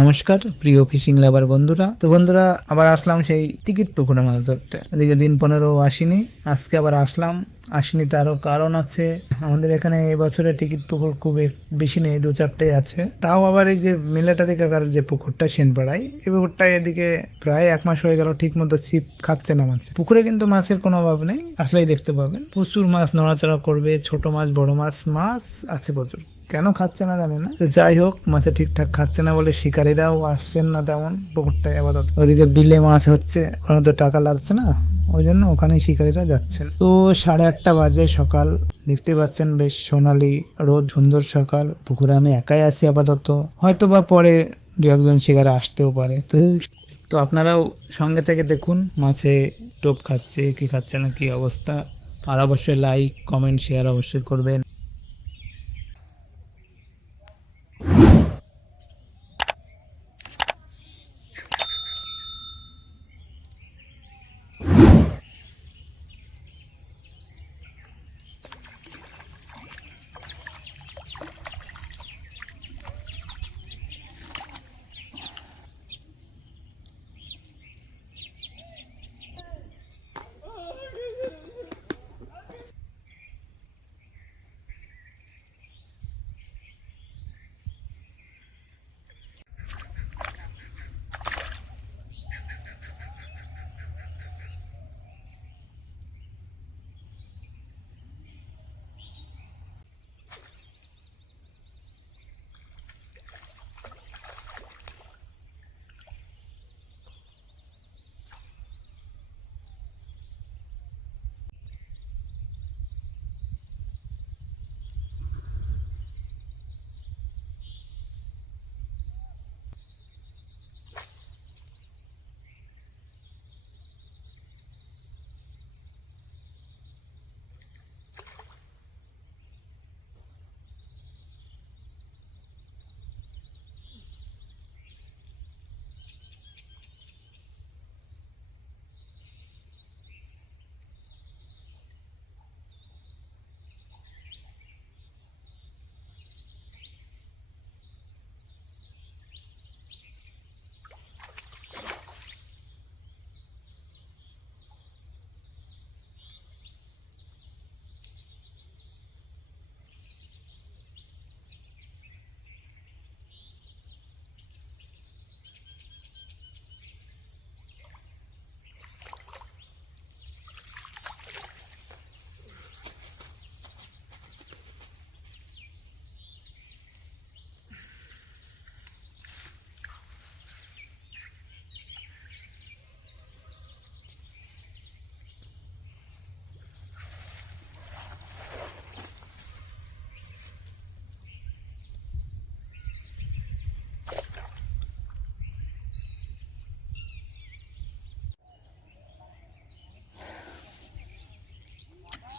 নমস্কার, প্রিয় ফিশিং লাভার বন্ধুরা। তো বন্ধুরা, আবার আসলাম সেই টিকিট পুকুরে মাছ ধরতে। এদিকে দিন পনেরো আসিনি, আজকে আবার আসলাম। আসিনি তারও কারণ আছে। আমাদের এখানে এবছরে টিকিট পুকুর খুব বেশি নেই, দু চারটে আছে। তাও আবার এই যে মিলিটারি কাকার যে পুকুরটা সেন সেনপাড়ায়, এই পুকুরটা এদিকে প্রায় এক মাস হয়ে গেল ঠিক মতো ছিপ খাচ্ছে না মাছ। পুকুরে কিন্তু মাছের কোনো অভাব নেই, আসলেই দেখতে পাবেন। প্রচুর মাছ নড়াচড়া করবে, ছোট মাছ, বড় মাছ মাছ আছে প্রচুর। কেন খাচ্ছে না জানি না। যাই হোক, মাছে ঠিকঠাক খাচ্ছে না বলে শিকারীরাও আসছেন না তেমন, পুকুরটায় আপাতত। ওদিকে বিলে মাছ হচ্ছে, ওখানে তো টাকা লাগছে না, ওই জন্য ওখানে শিকারীরা যাচ্ছেন। তো সাড়ে আটটা বাজে সকাল, দেখতে পাচ্ছেন বেশ সোনালি রোদ, সুন্দর সকাল। পুকুরে আমি একাই আছি আপাতত হয়তো বা পরে দু একজন শিকারে আসতেও পারে। তো তো আপনারাও সঙ্গে থেকে দেখুন, মাছে টোপ খাচ্ছে, কি খাচ্ছে না, কি অবস্থা। আর অবশ্যই লাইক কমেন্ট শেয়ার অবশ্যই করবেন।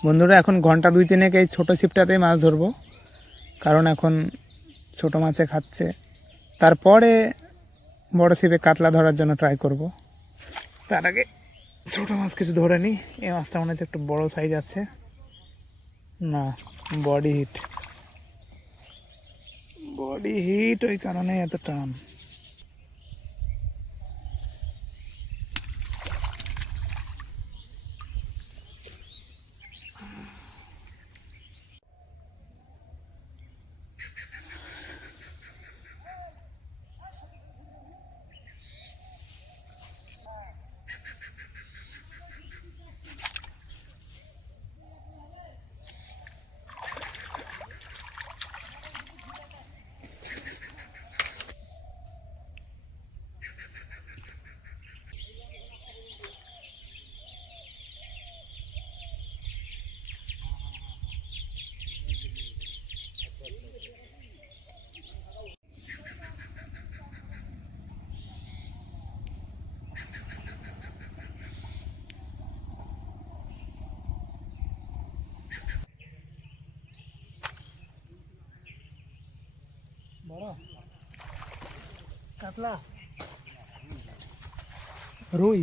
বন্ধুরা, এখন ঘণ্টা দুই তিনেক এই ছোটো ছিপটাতেই মাছ ধরবো। কারণ এখন ছোট মাছে খাচ্ছে। তারপরে বড় ছিপে কাতলা ধরার জন্য ট্রাই করব। তার আগে ছোট মাছ কিছু ধরে নিই। এই মাছটা মনে হচ্ছে একটু বড় সাইজ আছে। না বডি হিট বডি হিট ওই কারণে এত টান। বড় কাতলা। রুই।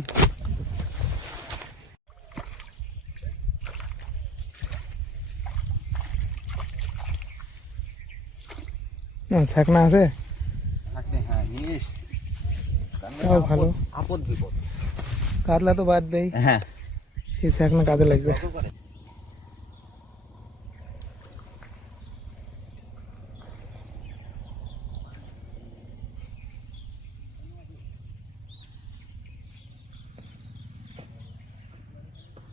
থাক না আছে? থাকলে হ্যাঁ নিয়ে এসছি। তাও ভালো। আপদ বিপদ। কাতলা তো বাদ দেই। হ্যাঁ। সে এখন কাজে লাগবে।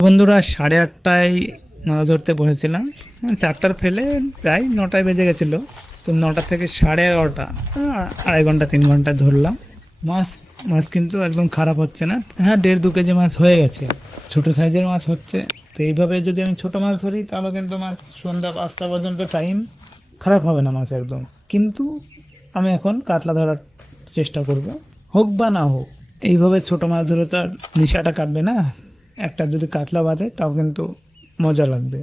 বন্ধুরা, সাড়ে আটটায় মাছ ধরতে বসেছিলাম। মানে চারটার ফেলে প্রায় নটায় বেজে গেছিল। তো নটা থেকে সাড়ে এগারোটা আড়াই ঘণ্টা, তিন ঘণ্টা ধরলাম। মাছ মাছ কিন্তু একদম খারাপ হচ্ছে না। হ্যাঁ দেড় দু কেজি মাছ হয়ে গেছে। ছোট সাইজের মাছ হচ্ছে। তো এইভাবে যদি আমি ছোট মাছ ধরি, তাহলে কিন্তু মাছ সন্ধ্যা পাঁচটা পর্যন্ত টাইম খারাপ হবে না মাছ একদম। কিন্তু আমি এখন কাতলা ধরার চেষ্টা করব। হোক বা না হোক এইভাবে ছোটো মাছ ধরে তো আর নেশাটা কাটবে না। একটা যদি কাতলা বাঁধে, তাও কিন্তু মজা লাগবে।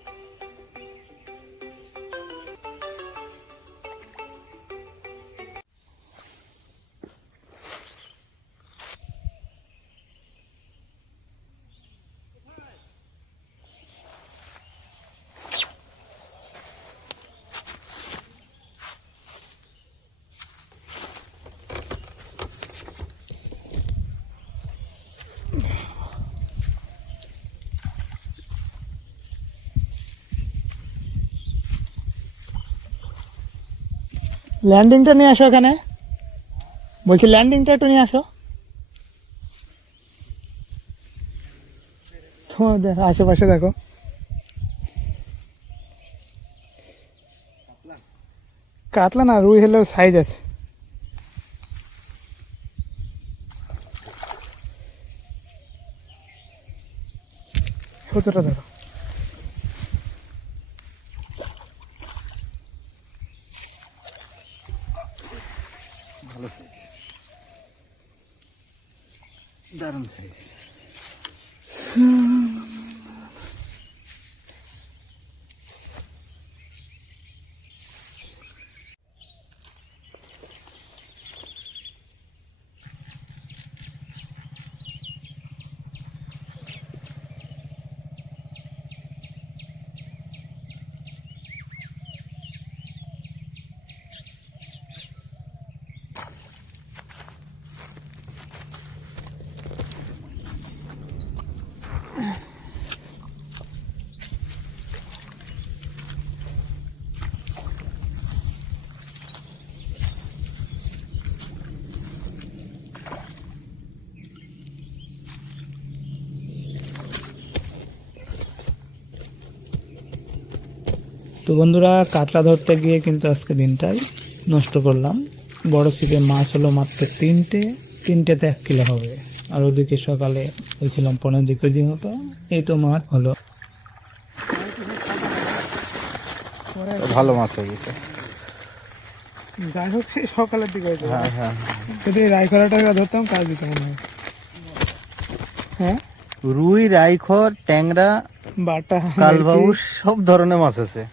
ল্যান্ডিংটা নিয়ে আসো এখানে। বলছি ল্যান্ডিংটা একটু নিয়ে আসো। তোমার দেখো, আশেপাশে দেখো। কাতলা না, রুই হলেও সাইজ আছে। কতটা দেখো? সাইজ তো বন্ধুরা কাতলা ধরতে গিয়ে কিন্তু আজকে দিনটাই নষ্ট করলাম। বড় ছিপে মাছ হলো মাত্র তিনটে তিনটেতে এক কিলো হবে। আর ওদিকে সকালে হয়েছিলাম পনেরো কেজি মতো। এই তো মাছ হলো। ভালো মাছ হয়ে গেছে যাই হোক সেই সকালের দিকে হয়েছে। হ্যাঁ হ্যাঁ যদি রাই করাটা ধরতাম কাজ দিতে মনে হয়? হ্যাঁ রুই রাইখর ট্যাংরা বাটা কালবাউস সব ধরনের মাছ আছে।